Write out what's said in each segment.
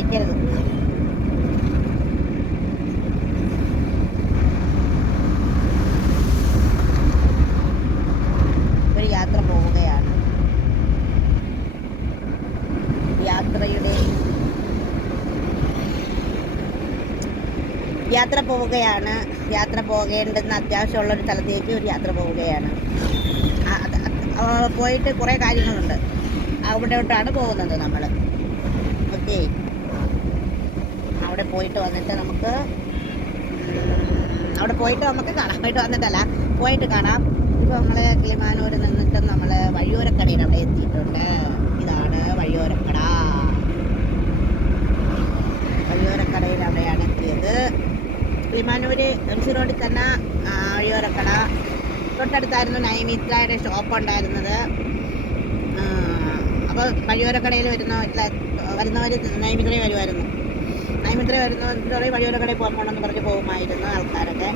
വയ്ക്കരുത്. ഒരു യാത്ര പോവുകയാണ്. യാത്ര പോകേണ്ടുന്ന അത്യാവശ്യമുള്ളൊരു സ്ഥലത്തേക്ക് ഒരു യാത്ര പോവുകയാണ്. പോയിട്ട് കുറേ കാര്യങ്ങളുണ്ട്. അവിടോട്ടാണ് പോകുന്നത് നമ്മൾ. ഓക്കെ, അവിടെ പോയിട്ട് വന്നിട്ട് നമുക്ക് കാണാം. പോയിട്ട് കാണാം. ഇപ്പോൾ നമ്മൾ കിളിമാനൂർ നിന്നിട്ട് നമ്മൾ വഴിയോരക്കടയിൽ അവിടെ എത്തിയിട്ടുണ്ട്. ഇതാണ് വഴിയോരക്കടയിൽ അവിടെയാണ് എത്തിയത്. കിളിമാനൂർ MC റോഡിൽ തന്നെ വഴിയോരക്കട. തൊട്ടടുത്തായിരുന്നു നൈമിത്രയുടെ ഷോപ്പ് ഉണ്ടായിരുന്നത്. അപ്പോൾ വഴിയോരക്കടയിൽ വരുന്നവർ നൈമിത്രയിൽ വരുമായിരുന്നു. വഴിയോരക്കടയിൽ പോകണമെന്ന് പറഞ്ഞ് പോകുമായിരുന്നു ആൾക്കാരൊക്കെ.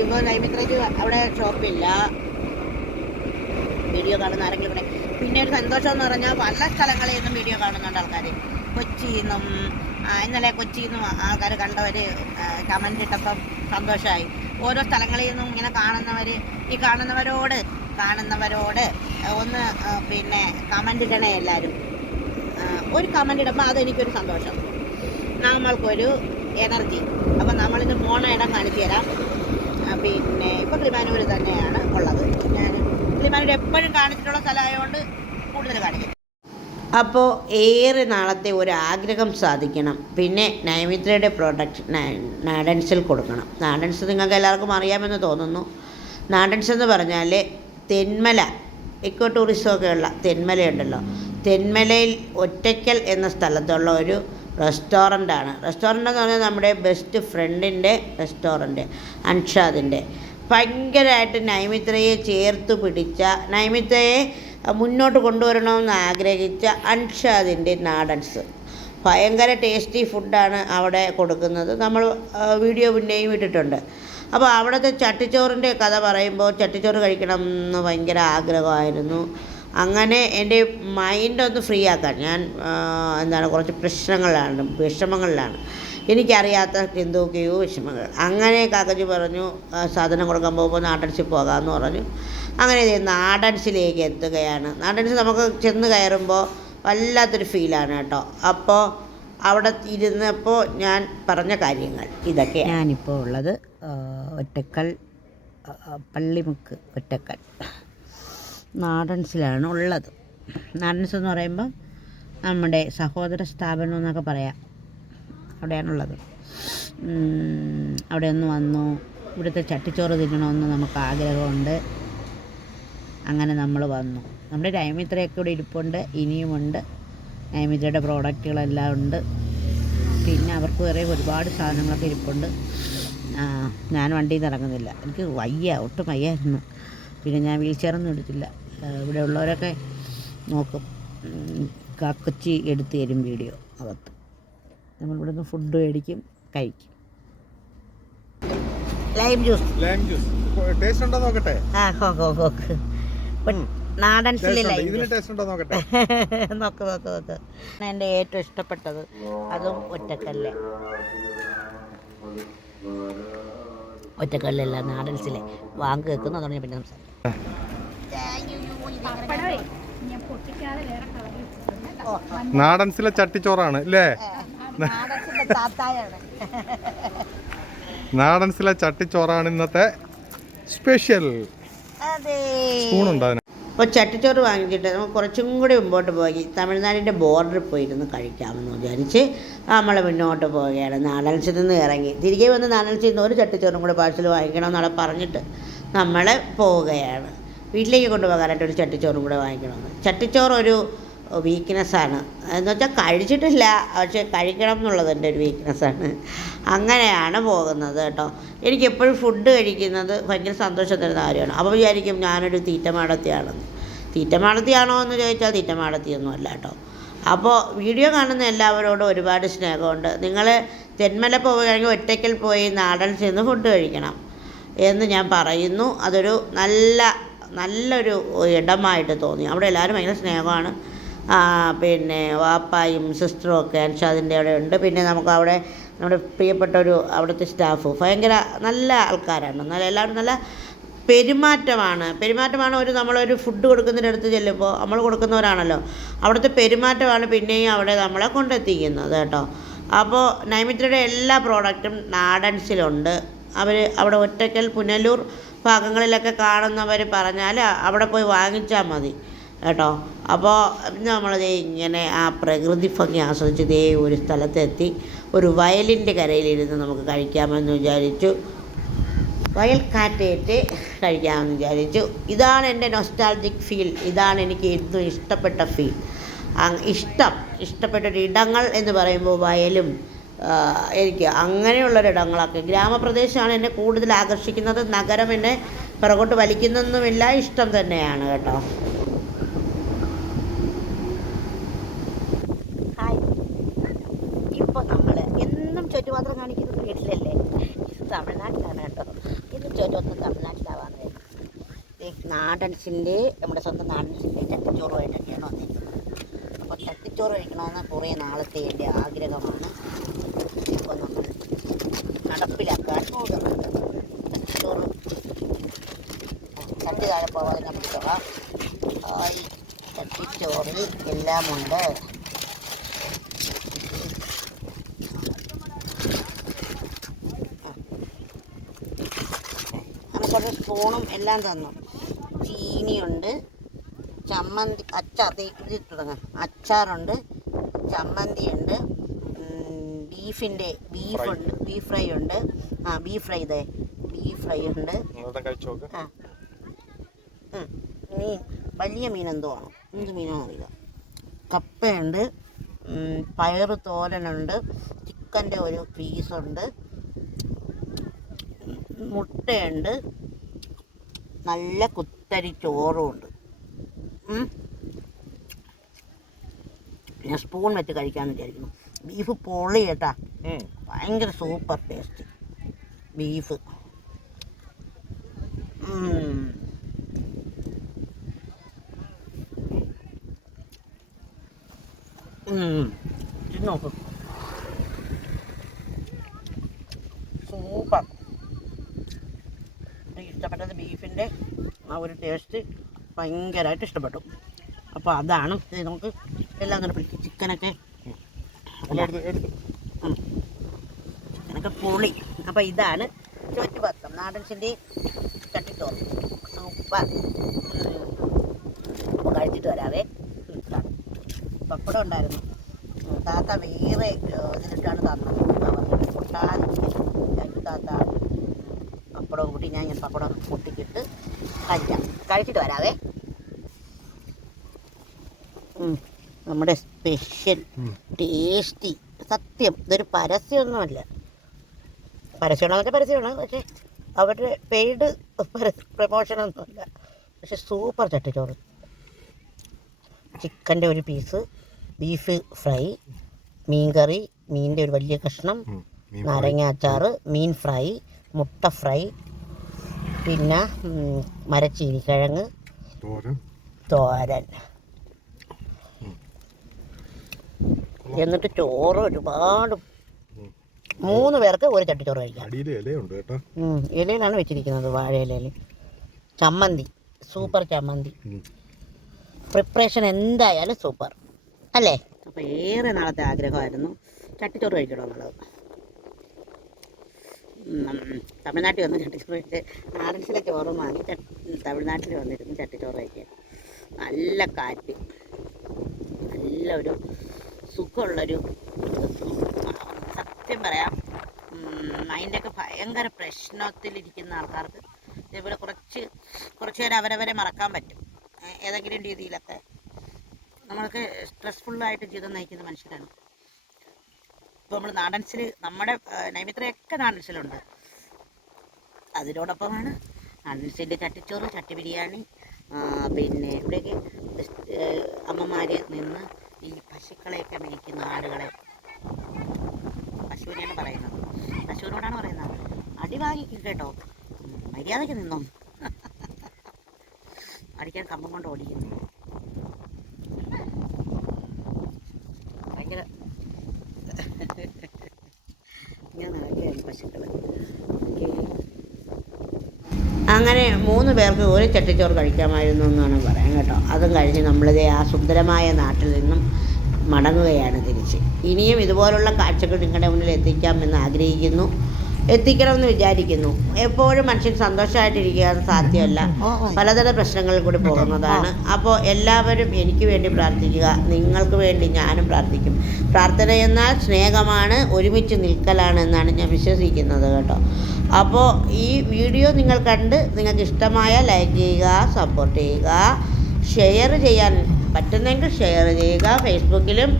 ഇപ്പോൾ നൈമിത്രയ്ക്ക് അവിടെ ഷോപ്പില്ല. വീഡിയോ കാണുന്ന ആരെങ്കിലും ഇവിടെ. പിന്നെ ഒരു സന്തോഷം എന്ന് പറഞ്ഞാൽ പല സ്ഥലങ്ങളിൽ നിന്നും വീഡിയോ കാണുന്നുണ്ട് ആൾക്കാർ. ഇന്നലെ കൊച്ചിയിൽ നിന്നും ആൾക്കാർ കണ്ടവർ കമൻ്റ് ഇട്ടപ്പം സന്തോഷമായി. ഓരോ സ്ഥലങ്ങളിൽ നിന്നും ഇങ്ങനെ കാണുന്നവരോട് ഒന്ന് പിന്നെ കമൻ്റ് ഇടണേ എല്ലാവരും. ഒരു കമൻ്റ് ഇടുമ്പോൾ അതെനിക്കൊരു സന്തോഷം, നമ്മൾക്കൊരു എനർജി. അപ്പം നമ്മളിന്ന് പോണ ഇടം കാണിച്ചു തരാം. പിന്നെ ഇപ്പോൾ കിളിമാനൂർ തന്നെയാണ് ഉള്ളത്. ഞാൻ കിളിമാനൂർ എപ്പോഴും കാണിച്ചിട്ടുള്ള സ്ഥലമായതുകൊണ്ട് കൂടുതൽ കാണിക്കും. അപ്പോൾ ഏറെ നാളത്തെ ഒരു ആഗ്രഹം സാധിക്കണം. പിന്നെ നൈമിത്രയുടെ പ്രോഡക്റ്റ് നാഡൻസിൽ കൊടുക്കണം. നാഡൻസ് നിങ്ങൾക്ക് എല്ലാവർക്കും അറിയാമെന്ന് തോന്നുന്നു. നാഡൻസ് എന്ന് പറഞ്ഞാൽ തെന്മല, ഇക്കോ ടൂറിസമൊക്കെ ഉള്ള തെന്മലയുണ്ടല്ലോ, തെന്മലയിൽ ഒറ്റയ്ക്കൽ എന്ന സ്ഥലത്തുള്ള ഒരു റെസ്റ്റോറൻ്റാണ്. റെസ്റ്റോറൻ്റ് എന്ന് പറഞ്ഞാൽ നമ്മുടെ ബെസ്റ്റ് ഫ്രണ്ടിൻ്റെ റെസ്റ്റോറൻറ്റ്, അൻഷാദിൻ്റെ. ഭയങ്കരമായിട്ട് നൈമിത്രയെ ചേർത്ത് പിടിച്ച, നൈമിത്രയെ മുന്നോട്ട് കൊണ്ടുവരണമെന്ന് ആഗ്രഹിച്ച അൻഷാദിൻ്റെ നാഡൻസ്. ഭയങ്കര ടേസ്റ്റി ഫുഡാണ് അവിടെ കൊടുക്കുന്നത്. നമ്മൾ വീഡിയോ പിന്നെയും ഇട്ടിട്ടുണ്ട്. അപ്പോൾ അവിടുത്തെ ചട്ടിച്ചോറിൻ്റെ കഥ പറയുമ്പോൾ ചട്ടിച്ചോറ് കഴിക്കണം എന്ന് ഭയങ്കര ആഗ്രഹമായിരുന്നു. അങ്ങനെ എൻ്റെ മൈൻഡൊന്ന് ഫ്രീ ആക്കാൻ ഞാൻ കുറച്ച് വിഷമങ്ങളിലാണ്. എനിക്കറിയാത്ത എന്തൊക്കെയോ വിഷമങ്ങൾ. അങ്ങനെ കാക്കജി പറഞ്ഞു സാധനം കൊടുക്കാൻ പോകുമ്പോൾ നാഡൻസിൽ പോകാമെന്ന് പറഞ്ഞു. അങ്ങനെ നാഡൻസിലേക്ക് എത്തുകയാണ്. നാഡൻസ് നമുക്ക് ചെന്ന് കയറുമ്പോൾ വല്ലാത്തൊരു ഫീലാണ് കേട്ടോ. അപ്പോൾ അവിടെ ഇരുന്നപ്പോൾ ഞാൻ പറഞ്ഞ കാര്യങ്ങൾ ഇതൊക്കെയാണ്. ഞാനിപ്പോൾ ഉള്ളത് ഒറ്റക്കൽ പള്ളിമുക്ക് ഒറ്റക്കൽ നാഡൻസിലാണ് ഉള്ളത്. നാഡൻസ് എന്ന് പറയുമ്പോൾ നമ്മുടെ സഹോദര സ്ഥാപനം എന്നൊക്കെ പറയാം, അവിടെയാണുള്ളത്. അവിടെ ഒന്ന് വന്നു. ഇവിടുത്തെ ചട്ടിച്ചോറ് തിന്നണമെന്ന് നമുക്ക് ആഗ്രഹമുണ്ട്. അങ്ങനെ നമ്മൾ വന്നു. നമ്മുടെ നൈമിത്രയൊക്കെ ഇവിടെ ഇരിപ്പുണ്ട്, ഇനിയുമുണ്ട്. നൈമിത്രയുടെ പ്രോഡക്റ്റുകളെല്ലാം ഉണ്ട്. പിന്നെ അവർക്ക് വേറെ ഒരുപാട് സാധനങ്ങളൊക്കെ ഇരിപ്പുണ്ട്. ഞാൻ വണ്ടിയിൽ നിന്ന് ഇറങ്ങുന്നില്ല, എനിക്ക് ഒട്ടും വയ്യായിരുന്നു. പിന്നെ ഞാൻ വീൽ ചെയറൊന്നും എടുത്തില്ല. ഇവിടെ ഉള്ളവരൊക്കെ നോക്കും, കൊച്ചി എടുത്തു തരും വീഡിയോ അകത്ത്. നമ്മളിവിടെ നിന്ന് ഫുഡ് മേടിക്കും, കഴിക്കും. ലൈം ജ്യൂസ് ടേസ്റ്റ് ഉണ്ടോ നോക്കട്ടെ. നാടൻസിലെ നോക്ക്. എൻ്റെ ഏറ്റവും ഇഷ്ടപ്പെട്ടത് അതും ഒറ്റക്കല്ലല്ല നാടൻസിലെ വാങ്ങി വെക്കുന്നു. അതുകൊണ്ട് പിന്നെ സംസാരിക്കാം. നാടൻസിലെ ചട്ടിച്ചോറാണ് അല്ലേ? നാടൻസിലെ ചട്ടിച്ചോറാണ് ഇന്നത്തെ സ്പെഷ്യൽ. സ്പൂണുണ്ട് അതിന്. അപ്പോൾ ചട്ടിച്ചോറ് വാങ്ങിച്ചിട്ട് നമുക്ക് കുറച്ചും കൂടി മുമ്പോട്ട് പോയി തമിഴ്നാടിൻ്റെ ബോർഡറിൽ പോയിരുന്ന് കഴിക്കാമെന്ന് വിചാരിച്ച് നമ്മൾ മുന്നോട്ട് പോവുകയാണ്. നാടൻസിൽ നിന്ന് ഇറങ്ങി തിരികെ വന്ന് നാടൻസിൽ നിന്ന് ഒരു ചട്ടിച്ചോറും കൂടെ പാഴ്സൽ വാങ്ങിക്കണം എന്നവിടെ പറഞ്ഞിട്ട് നമ്മൾ പോവുകയാണ്. വീട്ടിലേക്ക് കൊണ്ടുപോകാനായിട്ട് ഒരു ചട്ടിച്ചോറും കൂടെ വാങ്ങിക്കണമെന്ന്. ചട്ടിച്ചോറ് ഒരു വീക്ക്നെസ്സാണ് എന്ന് വെച്ചാൽ കഴിച്ചിട്ടില്ല, പക്ഷേ കഴിക്കണം എന്നുള്ളത് എൻ്റെ ഒരു വീക്ക്നെസ്സാണ്. അങ്ങനെയാണ് പോകുന്നത് കേട്ടോ. എനിക്കെപ്പോഴും ഫുഡ് കഴിക്കുന്നത് ഭയങ്കര സന്തോഷം തരുന്ന കാര്യമാണ്. അപ്പോൾ വിചാരിക്കും ഞാനൊരു തീറ്റമാടത്തിയാണോ എന്ന് ചോദിച്ചാൽ തീറ്റമാടത്തിയൊന്നും അല്ല കേട്ടോ. അപ്പോൾ വീഡിയോ കാണുന്ന എല്ലാവരോടും ഒരുപാട് സ്നേഹമുണ്ട്. നിങ്ങൾ തെന്മല പോവുകയാണെങ്കിൽ ഒറ്റയ്ക്കൽ പോയി നാടൻസിൽ നിന്ന് ഫുഡ് കഴിക്കണം എന്ന് ഞാൻ പറയുന്നു. അതൊരു നല്ലൊരു ഇടമായിട്ട് തോന്നി. അവിടെ എല്ലാവരും ഭയങ്കര സ്നേഹമാണ്. പിന്നെ വാപ്പായും സിസ്റ്ററും ഒക്കെ അൻഷാദിൻ്റെ അവിടെ ഉണ്ട്. പിന്നെ നമുക്ക് അവിടെ നമ്മുടെ പ്രിയപ്പെട്ട ഒരു അവിടുത്തെ സ്റ്റാഫ് ഭയങ്കര നല്ല ആൾക്കാരാണ്. നല്ല എല്ലാവരും നല്ല പെരുമാറ്റമാണ് നമ്മളൊരു ഫുഡ് കൊടുക്കുന്നതിനടുത്ത് ചെല്ലുമ്പോൾ നമ്മൾ കൊടുക്കുന്നവരാണല്ലോ, അവിടുത്തെ പെരുമാറ്റമാണ് പിന്നെയും അവിടെ നമ്മളെ കൊണ്ടെത്തിക്കുന്നത് കേട്ടോ. അപ്പോൾ നൈമിത്രയുടെ എല്ലാ പ്രോഡക്റ്റും നാടൻസിലുണ്ട്. അവിടെ ഒറ്റയ്ക്കൽ പുനലൂർ ഭാഗങ്ങളിലൊക്കെ കാണുന്നവർ പറഞ്ഞാൽ അവിടെ പോയി വാങ്ങിച്ചാൽ മതി കേട്ടോ. അപ്പോൾ നമ്മളത് ഇങ്ങനെ ആ പ്രകൃതി ഭംഗി ആസ്വദിച്ച് ഇതേ ഒരു സ്ഥലത്തെത്തി ഒരു വയലിൻ്റെ കരയിലിരുന്ന് നമുക്ക് കഴിക്കാമെന്ന് വിചാരിച്ചു. വയൽക്കാറ്റേറ്റ് കഴിക്കാമെന്ന് വിചാരിച്ചു. ഇതാണ് എൻ്റെ നൊസ്റ്റാൾജിക് ഫീൽ. ഇതാണ് എനിക്ക് എന്നും ഇഷ്ടപ്പെട്ട ഫീൽ. ഇഷ്ടപ്പെട്ടൊരു ഇടങ്ങൾ എന്ന് പറയുമ്പോൾ വയലും എനിക്ക് അങ്ങനെയുള്ളൊരിടങ്ങളൊക്കെ. ഗ്രാമപ്രദേശമാണ് എന്നെ കൂടുതൽ ആകർഷിക്കുന്നത്. നഗരം എന്നെ പിറകോട്ട് വലിക്കുന്നൊന്നുമില്ല, ഇഷ്ടം തന്നെയാണ് കേട്ടോ. ഹായ്, ഇപ്പോൾ നമ്മൾ എന്നും ചുറ്റുപാത്രം കാണിക്കുന്നത് വീട്ടിലല്ലേ, തമിഴ്നാട്ടിലാണ് കേട്ടോ. ഇന്നും ചുറ്റുപാത്രം തമിഴ്നാട്ടിലാവാന്ന് നാടൻസിൻ്റെ നമ്മുടെ സ്വന്തം നാടൻസിൻ്റെ ചട്ടിച്ചോറുമായിട്ടൊക്കെയാണ് വന്നിരിക്കുന്നത്. അപ്പോൾ ചട്ടിച്ചോറ് കഴിക്കണമെന്ന് കുറേ നാളത്തെ എൻ്റെ ആഗ്രഹമാണ്. ഇപ്പോൾ നമ്മൾ നടപ്പിലാക്കാൻ പോകുന്നത് ചട്ടിച്ചോറ്. ചട്ടി താഴെ പോകാതെ ഞാൻ പിടിച്ചോളാം. ചട്ടിച്ചോറ് എല്ലാമുണ്ട്. കുറച്ച് സ്പൂണും എല്ലാം തന്നു. ചീനിയുണ്ട്, ചമ്മന്തി, ഇത് തുടങ്ങാം. അച്ചാറുണ്ട്, ചമ്മന്തിയുണ്ട്, ബീഫ് ഫ്രൈ ഉണ്ട്. ബീഫ് ഫ്രൈ ഉണ്ട്. മീൻ, വലിയ മീൻ എന്തോ ആണ്, എന്ത് മീനാണെന്ന് അറിയില്ല. കപ്പയുണ്ട്, പയറ് തോരനുണ്ട്, ചിക്കൻ്റെ ഒരു പീസുണ്ട്, മുട്ടയുണ്ട്, നല്ല കുത്തരി ചോറുമുണ്ട്. ഞാൻ സ്പൂൺ വെച്ച് കഴിക്കാമെന്ന് വിചാരിക്കുന്നു. ബീഫ് പൊളി കേട്ടാ, ഭയങ്കര സൂപ്പർ ടേസ്റ്റ് ബീഫ്. നോക്ക്, സൂപ്പർ. എനിക്ക് ഇഷ്ടപ്പെട്ടത് ബീഫിൻ്റെ ആ ഒരു ടേസ്റ്റ് ഭയങ്കരമായിട്ട് ഇഷ്ടപ്പെട്ടു. അപ്പോൾ അതാണ് നമുക്ക് എല്ലാം കൂടെ പിടിക്കും. ചിക്കനൊക്കെ പൊളി. അപ്പോൾ ഇതാണ് ചോറ്റുപാത്രം, നാടൻസിൻ്റെ ചട്ടിച്ചോറ്. സൂപ്പർ. അപ്പോൾ കഴിച്ചിട്ട് വരാവേ. പപ്പടം ഉണ്ടായിരുന്നു, താത്ത വേറെ ഇതിലിട്ടാണ് തന്നത്. താത്ത പപ്പടവും കൂട്ടി ഞാൻ പപ്പടം കൂട്ടിക്കിട്ട് കഴിച്ചിട്ട് വരാവേ. നമ്മുടെ സ്പെഷ്യൽ ടേസ്റ്റി. സത്യം, ഇതൊരു പരസ്യമൊന്നുമല്ല. പരസ്യമാണെന്നൊക്കെ പരസ്യമാണ്, പക്ഷേ അവരുടെ പെയ്ഡ് പ്രമോഷനൊന്നുമില്ല. പക്ഷെ സൂപ്പർ ചട്ടിച്ചോറ്. ചിക്കൻ്റെ ഒരു പീസ്, ബീഫ് ഫ്രൈ, മീൻ കറി, മീനിൻ്റെ ഒരു വലിയ കഷ്ണം, നാരങ്ങ അച്ചാറ്, മീൻ ഫ്രൈ, മുട്ട ഫ്രൈ, പിന്നെ മരച്ചീനിക്കിഴങ്ങ് തോരൻ. എന്നിട്ട് ചോറ് ഒരുപാട്, 3 പേർക്ക് ഒരു ചട്ടിച്ചോറ് കഴിക്കാം. ഇലയിലാണ് വെച്ചിരിക്കുന്നത്, വാഴയിലയിൽ. ചമ്മന്തി, സൂപ്പർ ചമ്മന്തി. പ്രിപ്പറേഷൻ എന്തായാലും സൂപ്പർ അല്ലേ. അപ്പോൾ ഏറെ നാളത്തെ ആഗ്രഹമായിരുന്നു ചട്ടിച്ചോറ് കഴിക്കണമെന്നുള്ളത്. തമിഴ്നാട്ടിൽ വന്ന് ചട്ടിച്ചോറ് കഴിച്ച് നാടൻസിലെ ചോറും വാങ്ങി തമിഴ്നാട്ടിൽ വന്നിരുന്നു ചട്ടിച്ചോറ് കഴിക്കാൻ. നല്ല കാറ്റ്, നല്ല ഒരു സുഖമുള്ളൊരു, സത്യം പറയാം, മൈൻഡൊക്കെ ഭയങ്കര പ്രശ്നത്തിലിരിക്കുന്ന ആൾക്കാർക്ക് ഇതേപോലെ കുറച്ച് നേരം അവരവരെ മറക്കാൻ പറ്റും. ഏതെങ്കിലും രീതിയിലൊക്കെ നമ്മൾക്ക് സ്ട്രെസ്ഫുള്ളായിട്ട് ജീവിതം നയിക്കുന്ന മനുഷ്യരാണ്. ഇപ്പോൾ നമ്മൾ നാടൻസിൽ, നമ്മുടെ നൈമിത്രയൊക്കെ നാടൻസിലുണ്ട്. അതിനോടൊപ്പമാണ് നാടൻസിൻ്റെ ചട്ടിച്ചോറ്, ചട്ടി ബിരിയാണി. പിന്നെ ഇവിടേക്ക് അമ്മമാർ നിന്ന് ഈ പശുക്കളെയൊക്കെ മേയ്ക്കുന്ന ആടുകളെ, പശുവിനെയാണ് പറയുന്നത്, പശുവിനോടാണ് പറയുന്നത്. അടി വാങ്ങിക്കും കേട്ടോ, മര്യാദയ്ക്ക് നിന്നോ. അടിക്കാൻ കമ്പം കൊണ്ട് ഓടിക്കുന്നു. ഞാൻ നടക്കുകയാണ് പശുക്കൾ. അങ്ങനെ 3 പേർക്ക് ഒരു ചട്ടിച്ചോറ് കഴിക്കാമായിരുന്നു എന്നാണ് പറയാൻ കേട്ടോ. അതും കഴിഞ്ഞ് നമ്മളിതേ ആ സുന്ദരമായ നാട്ടിൽ നിന്നും മടങ്ങുകയാണ് തിരിച്ച്. ഇനിയും ഇതുപോലുള്ള കാഴ്ചകൾ നിങ്ങളുടെ മുന്നിൽ എത്തിക്കാമെന്ന് ആഗ്രഹിക്കുന്നു, എത്തിക്കണമെന്ന് വിചാരിക്കുന്നു. എപ്പോഴും മനുഷ്യൻ സന്തോഷമായിട്ടിരിക്കാൻ സാധ്യമല്ല, പലതരം പ്രശ്നങ്ങളിൽ കൂടി പോകുന്നതാണ്. അപ്പോൾ എല്ലാവരും എനിക്ക് വേണ്ടി പ്രാർത്ഥിക്കുക, നിങ്ങൾക്ക് വേണ്ടി ഞാനും പ്രാർത്ഥിക്കും. പ്രാർത്ഥന എന്നാൽ സ്നേഹമാണ്, ഒരുമിച്ച് നിൽക്കലാണ് എന്നാണ് ഞാൻ വിശ്വസിക്കുന്നത് കേട്ടോ. അപ്പോൾ ഈ വീഡിയോ നിങ്ങൾ കണ്ട് നിങ്ങൾക്ക് ഇഷ്ടമായ ലൈക്ക് ചെയ്യുക, സപ്പോർട്ട് ചെയ്യുക, ഷെയർ ചെയ്യാൻ പറ്റുന്നെങ്കിൽ ഷെയർ ചെയ്യുക. ഫേസ്ബുക്കിലും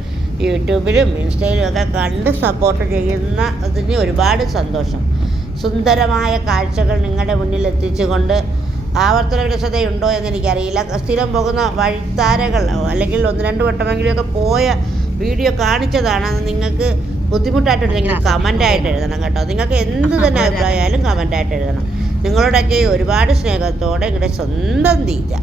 യൂട്യൂബിലും ഇൻസ്റ്റയിലും ഒക്കെ കണ്ട് സപ്പോർട്ട് ചെയ്യുന്നതിന് ഒരുപാട് സന്തോഷം. സുന്ദരമായ കാഴ്ചകൾ നിങ്ങളുടെ മുന്നിൽ എത്തിച്ചുകൊണ്ട് ആവർത്തന വിരസതയുണ്ടോ എന്ന് എനിക്കറിയില്ല. സ്ഥിരം പോകുന്ന വഴിത്താരകൾ അല്ലെങ്കിൽ 1-2 വട്ടമെങ്കിലുമൊക്കെ പോയ വീഡിയോ കാണിച്ചതാണ്. നിങ്ങൾക്ക് ബുദ്ധിമുട്ടായിട്ടുണ്ടെങ്കിൽ കമൻ്റായിട്ട് എഴുതണം കേട്ടോ. നിങ്ങൾക്ക് എന്ത് തന്നെ അഭിപ്രായമായാലും കമൻ്റായിട്ട് എഴുതണം. നിങ്ങളോടൊക്കെ ഒരുപാട് സ്നേഹത്തോടെ നിങ്ങളുടെ സ്വന്തം തീറ്റ.